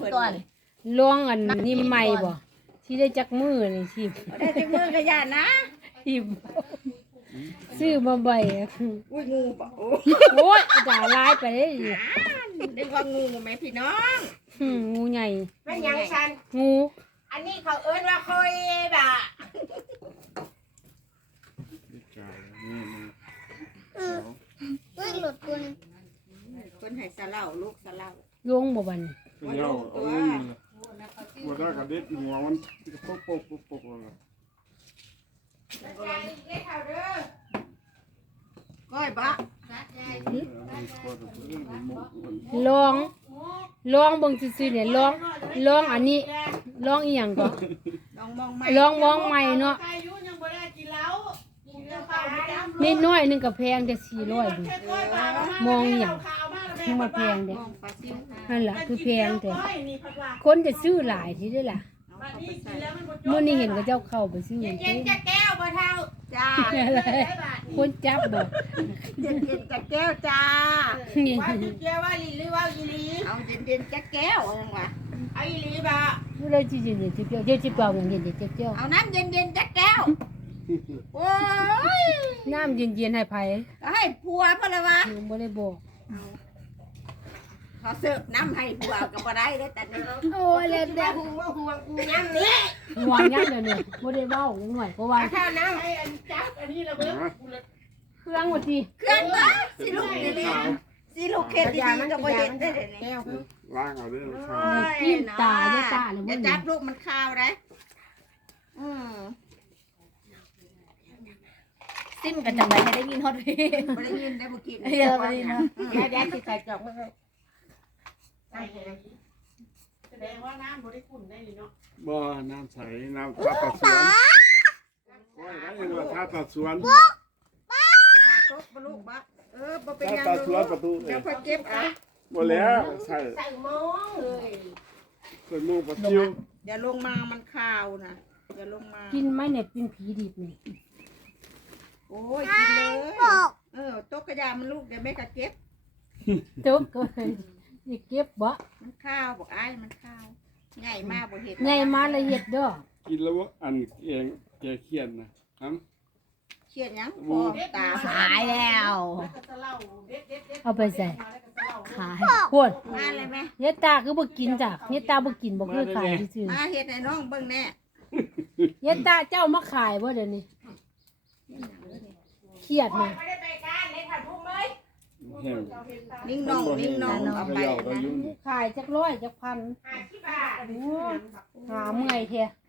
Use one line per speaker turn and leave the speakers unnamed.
ก่อน
ลองอันนี้ใหม่บ่ที่ได้จักมือนี่ชิม
ได้จักมือก็ย่านนะ
ชิมซื้อมาใบอะ
อุ้ยงูบ่โอ้
โอ้ยด่าลายไปเลยดิ
นึกว่างูไหมพี่น้อง
งูใหญ่
ไม่ยังฉัน
งู
อันนี้เขาเอิ้นว่าคอยบ่ะ
หลุดคุณ
คนให้สะเล่าลูกสะเล่า
ลงบ่บัดน
เดี๋ยวเอาไว้บ่ได้กระเด็ดหัวมันปกเลย
ก้อยบ่
ลองเบิ่งซื่อๆเนี่ยลองอันนี้ลองอีหยังก็
ลองมองไหม
ลองมองใหม่เนาะนิดน้อยนึงก็แพงแต่400ดูมองอีหยังคือมาแพงเด้
มองปลาซิว
นั่นล่ะคือแพงแต่คนจะซื้อหลายทีเด้อล่ะมื้อนี้เห็นเขาเจ้าเข้าไปซื้อเต็
เย็น
ม
จะแก้วบ่เท่าจ้า
คนจับบ่
เย็นจะแก้วจ้า
นี่
ว่าอีเกียว่าลีหรือว่าอีลีเอาเย็นจะแก้วจังหวะเอาอีลีบ่
ผู้ใดสิเย็นๆเจ้าสิเปล่าอย่างเย็นๆเจ้า
เอาน้ำเย็นจะแก้วโอ้ย
น้ำเย็นๆให้ไผ
ก็ให้ผัวเพราะอะไรวะ
บ่ได้บอก
เขาเสิร์ฟน้ำให้ผัวก็บ่ได้เด้อแต่นี่
โอ้ยแล้วแต่
ห่วงกูน้ำนี้
หวานยักเดี๋ยวนี้บ่ได้เว้าจังหน่อยเพราะว่า
ถ้าน้ำให้อันจับอันนี้เราเบิ่ง
เครื่องว่าสิ
เครื่องบ่สิลูกเดี๋ยวนี้สิลูกเข็ดดีๆก็บ่เห็นได้เดี๋ยวนี้
ล้างเอาเด้อ
โอ้
ข้าวย
กินตาอย่าตาเลย
อย่า
บ่
จับลูกมันคาวได้อืม
ซิมกันจังไรให้ได้ยินฮอตพี่
บ่ได้ยินได้บ่กิน
เยอะไปดีนะ
แย่ๆสิใส่จอกมาให้
แสดงว่าน้ำบริคุณได้เนาะ
บ่น้ำใสน้ำท่าตาสวนโอ้ยแล้วยังว่าท่าตาสวน
ตาตกบ่ลูกบ่บ่เป็น
ท่า
หยัง
ตาสวนประตู
เดี๋ยวค่อยเก็บอ่ะ
บ่แล้วใช่
ใส่มองเลย
ส่วนลูกปลาซิว
อย่าลงมามันคาวนะอย่าลงมา
กินไหมเนี่ยเป็นผีดิบนี่
โอ้ยกินเลยตกกระยามันลูกเดี๋ยวแม่ก็เก็บ
จบก็เลยสิเก็บบ่
มันข้าวบอกอ้ายมันข้าวใหญ่มากบ่เห็น
ใหญ่มาละเอียดเด้อ
กินแล้วว่าอันเองแกเขียนนะฮะ
เขียนหยังพอตา
หายแล้ว
เอาไปใส่
ขาย
โคตร
มาเลยไหม
เนตตาคือบ่กินจ้ะเนตตาบ่กินบ่เคยขายซื่อ
มาเฮ็ดให้น้องเบิ่งแน่
ๆเนตตาเจ้ามาขายบ่เดี๋ยวนี้เครียดนี่
ไม่ได้ไปการเลยค่ะทุ่มเลย
แห้ง
นิ่งน้องเอาไป
ก็
นะ
ยุ่ง
ขายจักร้อยจักพัน
50 บาท
หาเมื่อยแท้